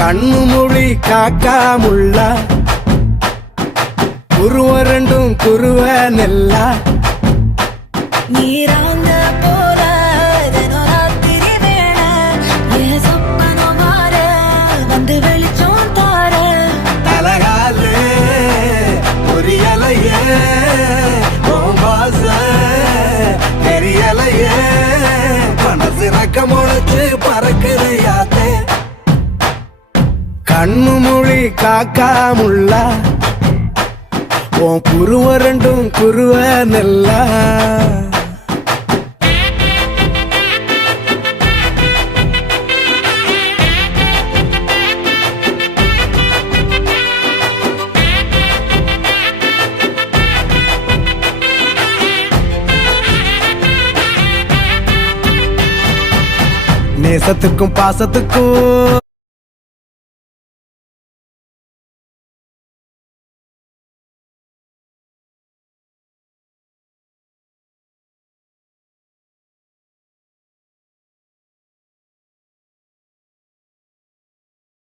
கண்ணு மொழி காக்காமுள்ள குருவ ரெண்டும் குருவ நெல்லா நீராங்க போல தினராத்திரி வேண என் சொப்பனம் மாற வந்து வெளிச்சம் தார தலகாலே பொரியலையே ஓம்பாச தெரியலையே மனசு ரக்க முளைச்சு பறக்குறையாத்தே கண்ணு மொழி காக்காமுள்ள உன் குருவ ரெண்டும் குருவ நெல்லா நேசத்துக்கும் பாசத்துக்கும்